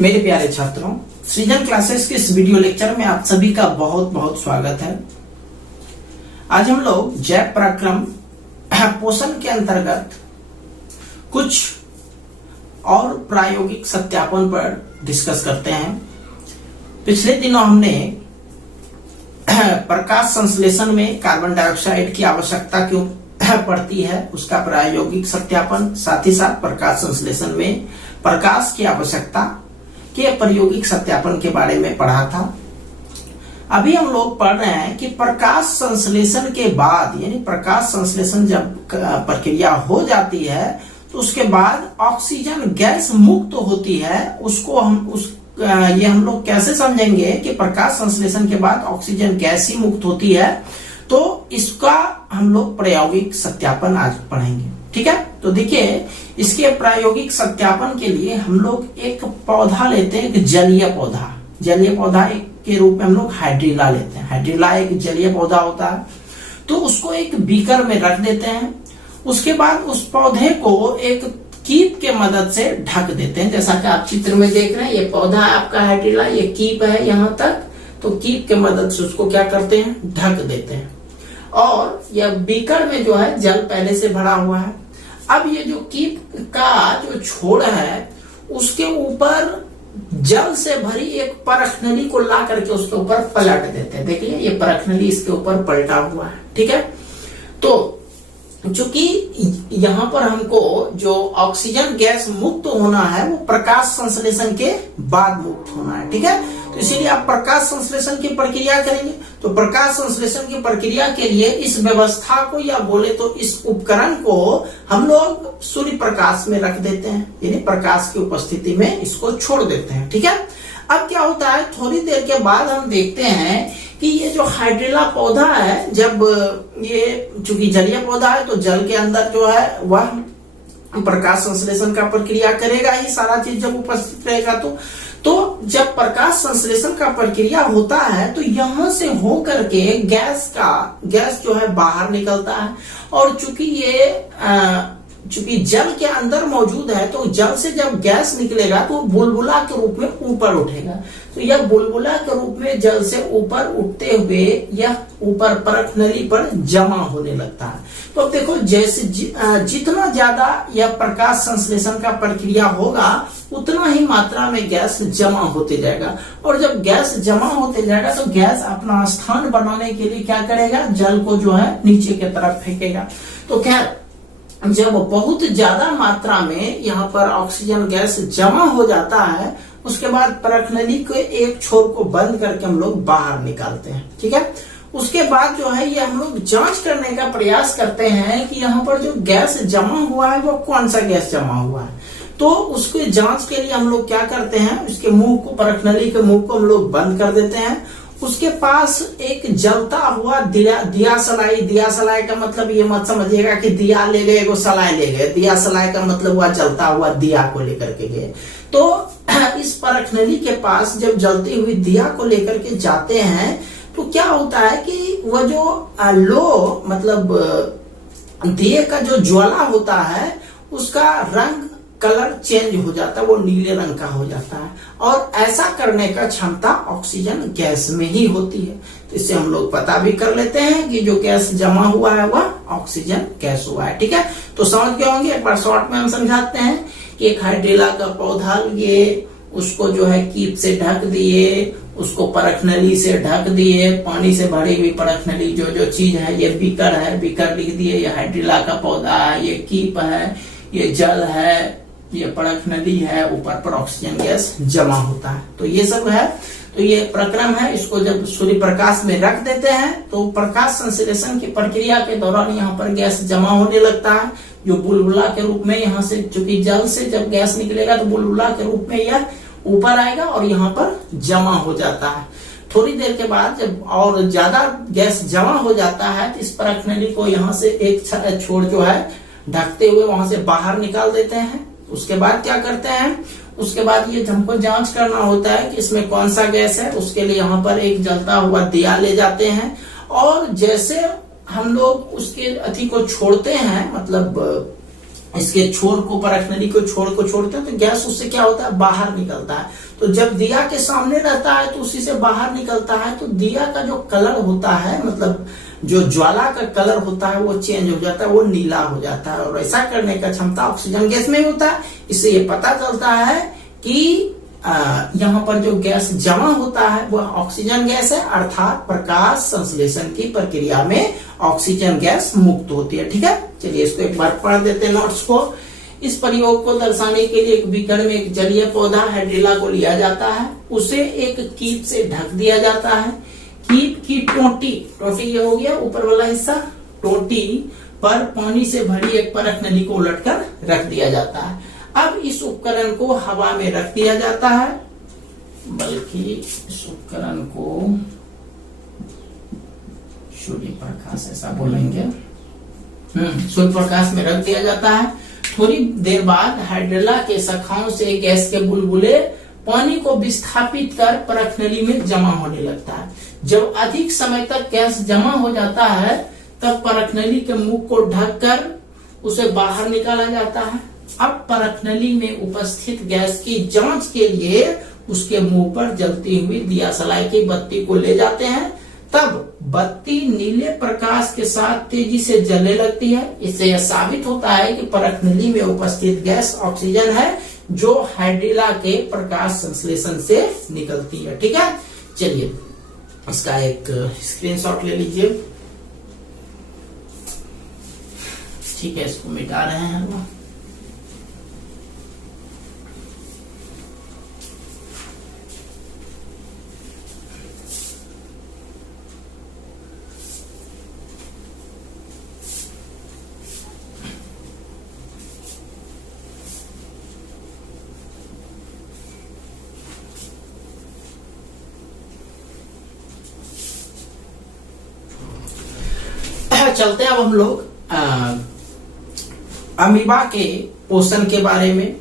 मेरे प्यारे छात्रों, सृजन क्लासेस के इस वीडियो लेक्चर में आप सभी का बहुत बहुत स्वागत है। आज हम लोग जैव पराक्रम पोषण के अंतर्गत कुछ और प्रायोगिक सत्यापन पर डिस्कस करते हैं। पिछले दिनों हमने प्रकाश संश्लेषण में कार्बन डाइऑक्साइड की आवश्यकता क्यों पड़ती है उसका प्रायोगिक सत्यापन, साथ ही साथ प्रकाश संश्लेषण में प्रकाश की आवश्यकता के प्रायोगिक सत्यापन के बारे में पढ़ा था। अभी हम लोग पढ़ रहे हैं कि प्रकाश संश्लेषण के बाद, यानी प्रकाश संश्लेषण जब प्रक्रिया हो जाती है तो उसके बाद ऑक्सीजन गैस मुक्त होती है। उसको हम लोग कैसे समझेंगे कि प्रकाश संश्लेषण के बाद ऑक्सीजन गैस ही मुक्त होती है, तो इसका हम लोग प्रायोगिक सत्यापन आज पढ़ेंगे। ठीक है, तो देखिए, इसके प्रायोगिक सत्यापन के लिए हम लोग एक पौधा लेते हैं, एक जलीय पौधा के रूप में हम लोग हाइड्रिला लेते हैं। हाइड्रिला एक जलीय पौधा होता है, तो उसको एक बीकर में रख देते हैं। उसके बाद उस पौधे को एक कीप के मदद से ढक देते हैं। जैसा कि आप चित्र में देख रहे हैं, ये पौधा आपका हाइड्रिला, ये कीप है यहाँ तक, तो कीप के मदद से उसको क्या करते हैं, ढक देते हैं। और यह बीकर में जो है जल पहले से भरा हुआ है। अब ये जो कीप का जो छोड़ है उसके ऊपर जल से भरी एक परखनली को ला करके उसके ऊपर पलट देते हैं। देखिए, ये परखनली इसके ऊपर पलटा हुआ है। ठीक है, तो चूंकि यहाँ पर हमको जो ऑक्सीजन गैस मुक्त होना है वो प्रकाश संश्लेषण के बाद मुक्त होना है। ठीक है, तो इसीलिए आप प्रकाश संश्लेषण की प्रक्रिया करेंगे। तो प्रकाश संश्लेषण की प्रक्रिया के लिए इस व्यवस्था को, या बोले तो इस उपकरण को हम लोग सूर्य प्रकाश में रख देते हैं, यानी प्रकाश की उपस्थिति में इसको छोड़ देते हैं। ठीक है, अब क्या होता है, थोड़ी देर के बाद हम देखते हैं कि ये जो हाइड्रिला पौधा है, जब ये चूंकि जलीय पौधा है तो जल के अंदर जो है वह प्रकाश संश्लेषण का प्रक्रिया करेगा ही, सारा चीज जब उपस्थित रहेगा तो जब प्रकाश संश्लेषण का प्रक्रिया होता है तो यहां से हो करके गैस जो है बाहर निकलता है। और चूंकि जल के अंदर मौजूद है तो जल से जब गैस निकलेगा तो बुलबुला के रूप में ऊपर उठेगा। तो यह बुलबुला के रूप में जल से ऊपर उठते हुए यह ऊपर परखनली पर जमा होने लगता है। तो अब देखो, जैसे जितना ज्यादा यह प्रकाश संश्लेषण का प्रक्रिया होगा उतना ही मात्रा में गैस जमा होते जाएगा। और जब गैस जमा होते जाएगा तो गैस अपना स्थान बनाने के लिए क्या करेगा, जल को जो है नीचे की तरफ फेंकेगा। तो खैर, जब बहुत ज्यादा मात्रा में यहाँ पर ऑक्सीजन गैस जमा हो जाता है, उसके बाद परखनली के एक छोर को बंद करके हम लोग बाहर निकालते हैं। ठीक है, उसके बाद जो है ये हम लोग जांच करने का प्रयास करते हैं कि यहाँ पर जो गैस जमा हुआ है वो कौन सा गैस जमा हुआ है। तो उसके जांच के लिए हम लोग क्या करते हैं, उसके मुंह को, परखनली के मुंह को हम लोग बंद कर देते हैं। उसके पास एक जलता हुआ दिया सलाई का मतलब ये मत समझिएगा कि दिया ले गए एगो सलाई ले गए। दिया सलाई का मतलब हुआ जलता हुआ दिया को लेकर के गए। तो इस परखनली के पास जब जलती हुई दिया को लेकर के जाते हैं तो क्या होता है कि वह जो मतलब दिए का जो ज्वाला होता है उसका रंग, कलर चेंज हो जाता है, वो नीले रंग का हो जाता है। और ऐसा करने का क्षमता ऑक्सीजन गैस में ही होती है। तो इससे हम लोग पता भी कर लेते हैं कि जो गैस जमा हुआ है वह ऑक्सीजन गैस हुआ है। ठीक है, तो समझ गए होंगे। एक बार शॉर्ट में हम समझाते हैं कि एक हाइड्रिला का पौधा लिए, उसको जो है कीप से ढक दिए, उसको परखनली से ढक दिए, पानी से भरी हुई परखनली जो चीज है, ये बीकर है, बीकर लिख दिए, ये हाइड्रिला का पौधा है, ये कीप है, ये जल है, ये परखनली है, ऊपर पर ऑक्सीजन गैस जमा होता है। तो ये सब है, तो ये प्रक्रम है। इसको जब सूर्य प्रकाश में रख देते हैं तो प्रकाश संश्लेषण की प्रक्रिया के दौरान यहाँ पर गैस जमा होने लगता है, जो बुलबुला के रूप में, यहाँ से चूंकि जल से जब गैस निकलेगा तो बुलबुला के रूप में यह ऊपर आएगा और यहाँ पर जमा हो जाता है। थोड़ी देर के बाद जब और ज्यादा गैस जमा हो जाता है तो इस परखनली को यहाँ से एक छोर जो है ढकते हुए वहां से बाहर निकाल देते हैं। उसके बाद क्या करते हैं, उसके बाद ये हमको जांच करना होता है कि इसमें कौन सा गैस है। उसके लिए यहाँ पर एक जलता हुआ दिया ले जाते हैं और जैसे हम लोग उसके अथी को छोड़ते हैं, मतलब इसके छोर को, परखनली को छोर को छोड़ते हैं तो गैस उससे क्या होता है, बाहर निकलता है। तो जब दिया के सामने रहता है तो उसी से बाहर निकलता है, तो दिया का जो कलर होता है, मतलब जो ज्वाला का कलर होता है वो चेंज हो जाता है, वो नीला हो जाता है। और ऐसा करने का क्षमता ऑक्सीजन गैस में होता है। इससे ये पता चलता है कि यहाँ पर जो गैस जमा होता है वो ऑक्सीजन गैस है, अर्थात प्रकाश संश्लेषण की प्रक्रिया में ऑक्सीजन गैस मुक्त होती है। ठीक है, चलिए इसको एक बार पढ़ देते हैं नोट्स को। इस प्रयोग को दर्शाने के लिए एक बीकर में एक जलीय पौधा हाइड्रिला को लिया जाता है, उसे एक कीप से ढक दिया जाता है। कीप की टोटी ये हो गया ऊपर वाला हिस्सा, टोटी पर पानी से भरी एक परख नली को उलटकर रख दिया जाता है। अब इस उपकरण को हवा में रख दिया जाता है, बल्कि इस उपकरण को सूर्य प्रकाश, ऐसा बोलेंगे, सूर्य प्रकाश में रख दिया जाता है। थोड़ी देर बाद हाइड्रिला के शाखाओं से गैस के बुलबुले पानी को विस्थापित कर परख नली में जमा होने लगता है। जब अधिक समय तक गैस जमा हो जाता है तब परख नली के मुख को ढककर उसे बाहर निकाला जाता है। अब परख नली में उपस्थित गैस की जांच के लिए उसके मुंह पर जलती हुई दिया सलाई की बत्ती को ले जाते हैं। तब बत्ती नीले प्रकाश के साथ तेजी से जलने लगती है। इससे यह साबित होता है कि परख नली में उपस्थित गैस ऑक्सीजन है, जो हाइड्रिला के प्रकाश संश्लेषण से निकलती है। ठीक है, चलिए इसका एक स्क्रीनशॉट ले लीजिए। ठीक है, इसको मिटा रहे हैं हम। चलते हैं अब हम लोग अमीबा के पोषण के बारे में,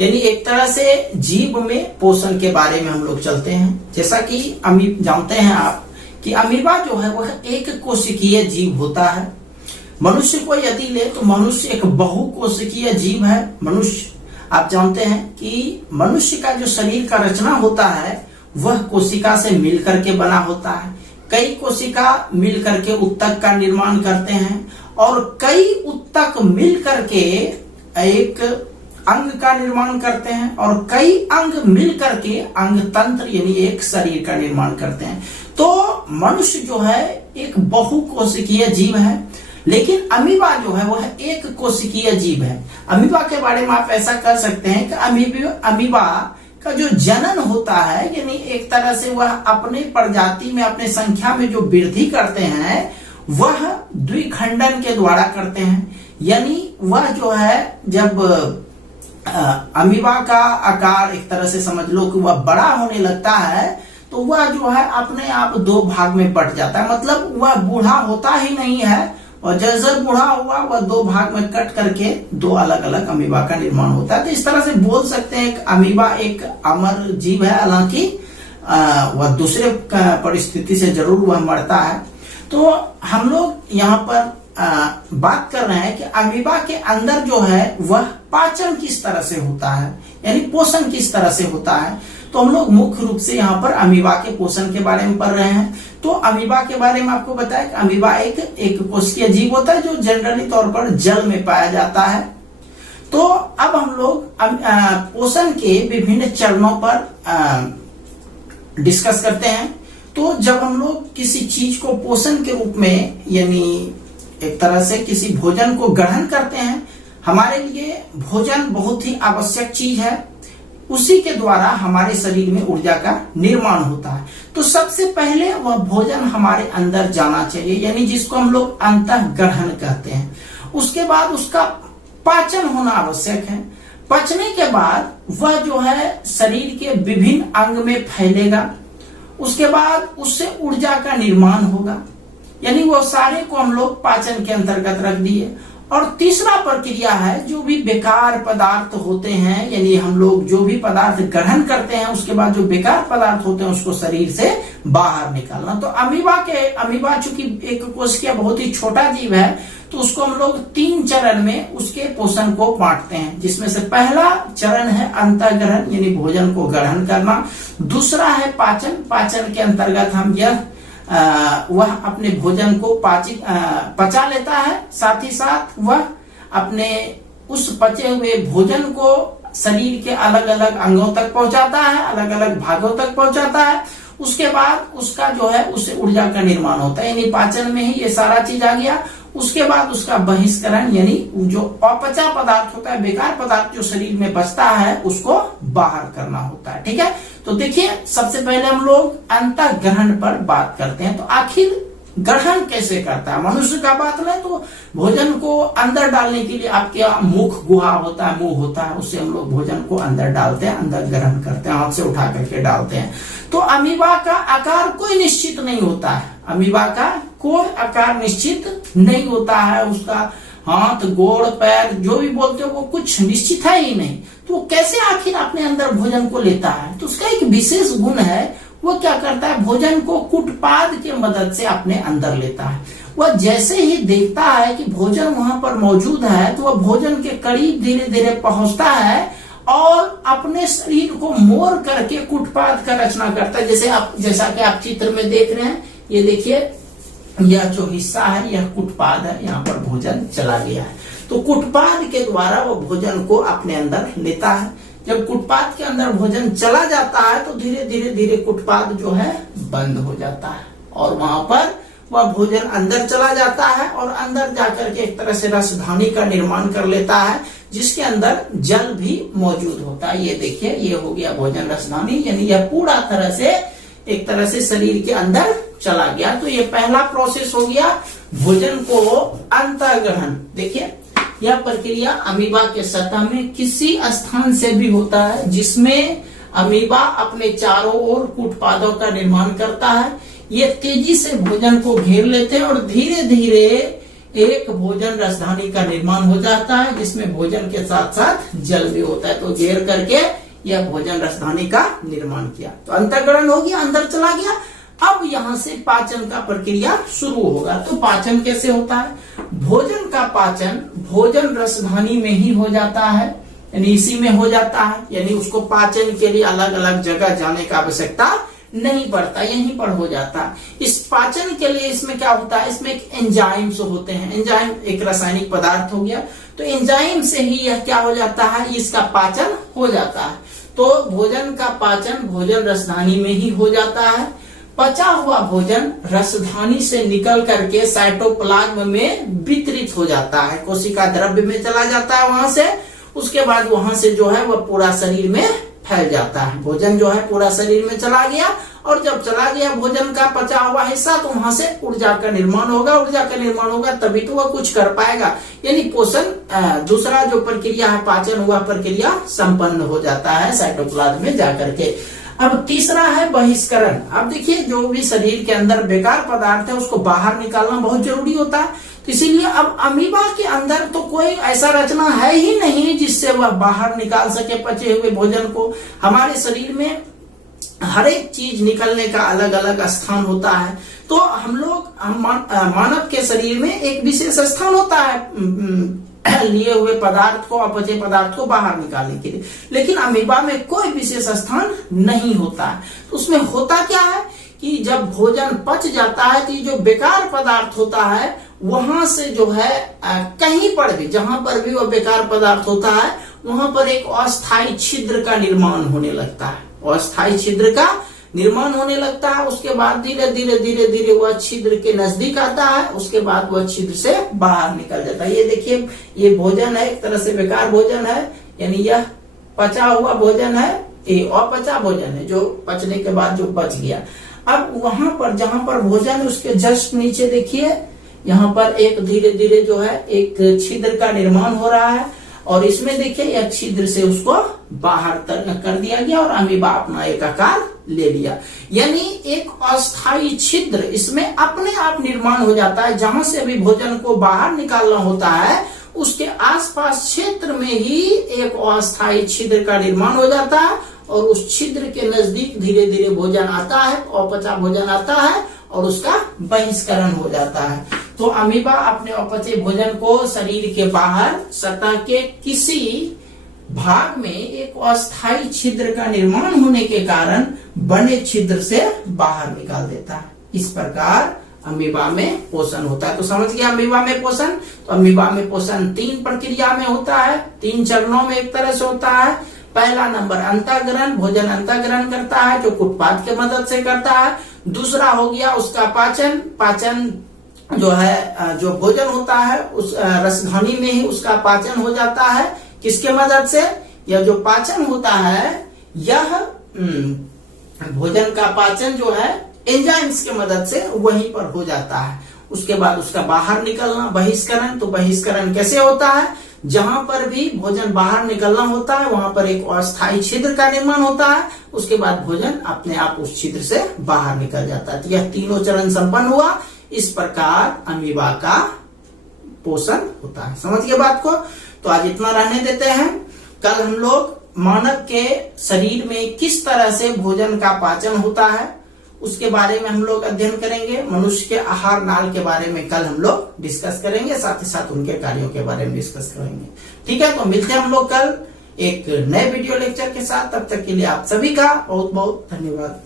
यानी एक तरह से जीव में पोषण के बारे में हम लोग चलते हैं। जैसा कि जानते हैं आप कि अमीबा जो है वह एक कोशिकीय जीव होता है। मनुष्य को यदि ले तो मनुष्य एक बहुकोशिकीय जीव है। मनुष्य, आप जानते हैं कि मनुष्य का जो शरीर का रचना होता है वह कोशिका से मिलकर के बना होता है। कई कोशिका मिलकर के उत्तक का निर्माण करते हैं और कई उत्तक मिलकर के एक अंग का निर्माण करते हैं और कई अंग मिलकर के अंग तंत्र यानी एक शरीर का निर्माण करते हैं। तो मनुष्य जो है एक बहुकोशिकीय जीव है, लेकिन अमीबा जो है वह एक कोशिकीय जीव है। अमीबा के बारे में आप ऐसा कर सकते हैं कि अमीबा का जो जनन होता है, यानी एक तरह से वह अपने प्रजाति में, अपने संख्या में जो वृद्धि करते हैं वह द्विखंडन के द्वारा करते हैं। यानी वह जो है जब अमीबा का आकार एक तरह से समझ लो कि वह बड़ा होने लगता है तो वह जो है अपने आप दो भाग में बट जाता है। मतलब वह बूढ़ा होता ही नहीं है, और जैसे बूढ़ा हुआ वह दो भाग में कट करके दो अलग अलग अमीबा का निर्माण होता है। तो इस तरह से बोल सकते हैं कि अमीबा एक अमर जीव है, हालांकि वह दूसरे परिस्थिति से जरूर वह मरता है। तो हम लोग यहाँ पर बात कर रहे हैं कि अमीबा के अंदर जो है वह पाचन किस तरह से होता है, यानी पोषण किस तरह से होता है। तो हम लोग मुख्य रूप से यहाँ पर अमीबा के पोषण के बारे में पढ़ रहे हैं। तो अमीबा के बारे में आपको बताया कि अमीबा एक कोशिकीय जीव होता है जो जनरली तौर पर जल में पाया जाता है। तो अब हम लोग पोषण के विभिन्न चरणों पर डिस्कस करते हैं। तो जब हम लोग किसी चीज को पोषण के रूप में, यानी एक तरह से किसी भोजन को ग्रहण करते हैं, हमारे लिए भोजन बहुत ही आवश्यक चीज है। उसी के द्वारा हमारे शरीर में ऊर्जा का निर्माण होता है। तो सबसे पहले वह भोजन हमारे अंदर जाना चाहिए, यानी जिसको हम लोग अंतःग्रहण कहते हैं। उसके बाद उसका पाचन होना आवश्यक है। पचने के बाद वह जो है शरीर के विभिन्न अंग में फैलेगा। उसके बाद उससे ऊर्जा का निर्माण होगा, यानी वो सारे को हम लोग पाचन के अंतर्गत रख दिए। और तीसरा प्रक्रिया है जो भी बेकार पदार्थ होते हैं, यानी हम लोग जो भी पदार्थ ग्रहण करते हैं उसके बाद जो बेकार पदार्थ होते हैं उसको शरीर से बाहर निकालना। तो अमीबा चूंकि एक कोशिकीय बहुत ही छोटा जीव है, तो उसको हम लोग 3 चरण में उसके पोषण को बांटते हैं, जिसमें से पहला चरण है अंतःग्रहण यानी भोजन को ग्रहण करना। दूसरा है पाचन, पाचन के अंतर्गत हम वह अपने भोजन को पचा लेता है, साथ ही साथ वह अपने उस पचे हुए भोजन को शरीर के अलग अलग अंगों तक पहुंचाता है, अलग अलग भागों तक पहुंचाता है। उसके बाद उसका जो है उससे ऊर्जा का निर्माण होता है, यानी पाचन में ही ये सारा चीज आ गया। उसके बाद उसका बहिष्करण यानी जो अपचा पदार्थ होता है, बेकार पदार्थ जो शरीर में बचता है, उसको बाहर करना होता है। ठीक है, तो देखिए सबसे पहले हम लोग अंतःग्रहण पर बात करते हैं। तो आखिर ग्रहण कैसे करता है मनुष्य का बात लें तो भोजन को अंदर डालने के लिए आपके मुख गुहा होता है, मुंह होता है, उससे हम लोग भोजन को अंदर डालते हैं, अंदर ग्रहण करते हैं, हाथ से उठा करके डालते हैं। तो अमीबा का आकार कोई निश्चित नहीं होता है, अमीबा का कोई आकार निश्चित नहीं होता है, उसका हाथ गोड़ पैर जो भी बोलते हो वो कुछ निश्चित है ही नहीं। तो कैसे आखिर अपने अंदर भोजन को लेता है? तो उसका एक विशेष गुण है, वो क्या करता है, भोजन को कुटपाद के मदद से अपने अंदर लेता है। वह जैसे ही देखता है कि भोजन वहां पर मौजूद है, तो वह भोजन के करीब धीरे धीरे पहुंचता है और अपने शरीर को मोड़ करके कुटपाद का रचना करता है। जैसा कि आप चित्र में देख रहे हैं, ये देखिए यह जो हिस्सा है यह कुटपाद है, यहाँ पर भोजन चला गया है। तो कुटपाद के द्वारा वो भोजन को अपने अंदर लेता है। जब कुटपाद के अंदर भोजन चला जाता है तो धीरे धीरे धीरे कुटपाद जो है बंद हो जाता है और वहां पर वह भोजन अंदर चला जाता है और अंदर जाकर के एक तरह से रसधानी का निर्माण कर लेता है, जिसके अंदर जल भी मौजूद होता है। ये देखिए ये हो गया भोजन रसधानी, यानी यह पूरा तरह से एक तरह से शरीर के अंदर चला गया। तो ये पहला प्रोसेस हो गया भोजन को अंतःग्रहण। देखिए यह प्रक्रिया अमीबा के सतह में किसी स्थान से भी होता है, जिसमें अमीबा अपने चारों ओर कूटपादों का निर्माण करता है। ये तेजी से भोजन को घेर लेते हैं और धीरे धीरे एक भोजन रसधानी का निर्माण हो जाता है, जिसमें भोजन के साथ साथ जल भी होता है। तो घेर करके यह भोजन रसधानी का निर्माण किया, तो अंतःग्रहण हो गया, अंदर चला गया। अब यहाँ से पाचन का प्रक्रिया शुरू होगा। तो पाचन कैसे होता है? भोजन का पाचन भोजन रसधानी में ही हो जाता है, यानी इसी में हो जाता है, यानी उसको पाचन के लिए अलग अलग जगह जाने का आवश्यकता नहीं पड़ता, यहीं पर हो जाता है। इस पाचन के लिए इसमें क्या होता है, इसमें एक एंजाइम्स होते हैं। एंजाइम एक रासायनिक पदार्थ हो गया, तो एंजाइम से ही यह क्या हो जाता है, इसका पाचन हो जाता है। तो भोजन का पाचन भोजन रसधानी में ही हो जाता है। पचा हुआ भोजन रसधानी से निकल करके साइटोप्लाज्म में वितरित हो जाता है, कोशिका द्रव्य में चला जाता है वहां से। उसके बाद वहां से जो है वह पूरा शरीर में फैल जाता है। भोजन जो है पूरा शरीर में चला गया, और जब चला गया भोजन का पचा हुआ हिस्सा, तो वहां से ऊर्जा का निर्माण होगा। ऊर्जा का निर्माण होगा तभी तो वह कुछ कर पाएगा, यानी पोषण दूसरा जो प्रक्रिया है पाचन हुआ प्रक्रिया संपन्न हो जाता है साइटोप्लाज्म में जाकर के। अब तीसरा है बहिष्करण। अब देखिए जो भी शरीर के अंदर बेकार पदार्थ है उसको बाहर निकालना बहुत जरूरी होता है। तो इसीलिए अब अमीबा के अंदर तो कोई ऐसा रचना है ही नहीं जिससे वह बाहर निकाल सके पचे हुए भोजन को। हमारे शरीर में हर एक चीज निकलने का अलग अलग स्थान होता है। तो हम मानव के शरीर में एक विशेष स्थान होता है लिए हुए पदार्थ को, अपचे पदार्थ को बाहर निकालने के लिए, लेकिन अमीबा में कोई विशेष स्थान नहीं होता है। तो उसमें होता क्या है कि जब भोजन पच जाता है तो जो बेकार पदार्थ होता है वहां से जो है कहीं पर भी जहां पर भी वह बेकार पदार्थ होता है वहां पर एक अस्थायी छिद्र का निर्माण होने लगता है। अस्थायी छिद्र का निर्माण होने लगता है। उसके बाद धीरे धीरे धीरे धीरे वह छिद्र के नजदीक आता है, उसके बाद वह छिद्र से बाहर निकल जाता है। ये देखिए ये भोजन है, एक तरह से बेकार भोजन है, यानी यह पचा हुआ भोजन है, ये अपचा भोजन है जो पचने के बाद जो बच गया। अब वहां पर जहां पर भोजन है उसके जस्ट नीचे देखिए यहाँ पर एक धीरे धीरे जो है एक छिद्र का निर्माण हो रहा है, और इसमें देखिए यह छिद्र से उसको बाहर कर दिया गया और अमीबा अपना एक आकार ले लिया। यानी एक अस्थायी छिद्र इसमें अपने आप निर्माण हो जाता है। जहां से अभी भोजन को बाहर निकालना होता है उसके आसपास क्षेत्र में ही एक अस्थायी छिद्र का निर्माण हो जाता है, और उस छिद्र के नजदीक धीरे धीरे भोजन आता है, अपचा भोजन आता है और उसका बहिष्करण हो जाता है। तो अमीबा अपने अपचय भोजन को शरीर के बाहर सतह के किसी भाग में एक अस्थायी छिद्र का निर्माण होने के कारण बने छिद्र से बाहर निकाल देता है। इस प्रकार अमीबा में पोषण होता है। तो समझ गया अमीबा में पोषण। तो अमीबा में पोषण 3 प्रक्रिया में होता है, 3 चरणों में एक तरह से होता है। पहला नंबर अंतःग्रहण, भोजन अंतःग्रहण करता है जो कुटपाद के मदद से करता है। दूसरा हो गया उसका पाचन, पाचन जो है जो भोजन होता है उस रसधानी में ही उसका पाचन हो जाता है। किसके मदद से? यह जो पाचन होता है यह भोजन का पाचन जो है एंजाइम्स के मदद से वहीं पर हो जाता है। उसके बाद उसका बाहर निकलना, बहिष्करण। तो बहिष्करण कैसे होता है? जहां पर भी भोजन बाहर निकलना होता है वहां पर एक अस्थायी छिद्र का निर्माण होता है, उसके बाद भोजन अपने आप उस छिद्र से बाहर निकल जाता है। तो यह तीनों चरण संपन्न हुआ। इस प्रकार अमीबा का पोषण होता है। समझ गए बात को? तो आज इतना रहने देते हैं। कल हम लोग मानव के शरीर में किस तरह से भोजन का पाचन होता है उसके बारे में हम लोग अध्ययन करेंगे। मनुष्य के आहार नाल के बारे में कल हम लोग डिस्कस करेंगे, साथ ही साथ उनके कार्यों के बारे में डिस्कस करेंगे। ठीक है, तो मिलते हैं हम लोग कल एक नए वीडियो लेक्चर के साथ। तब तक के लिए आप सभी का बहुत बहुत धन्यवाद।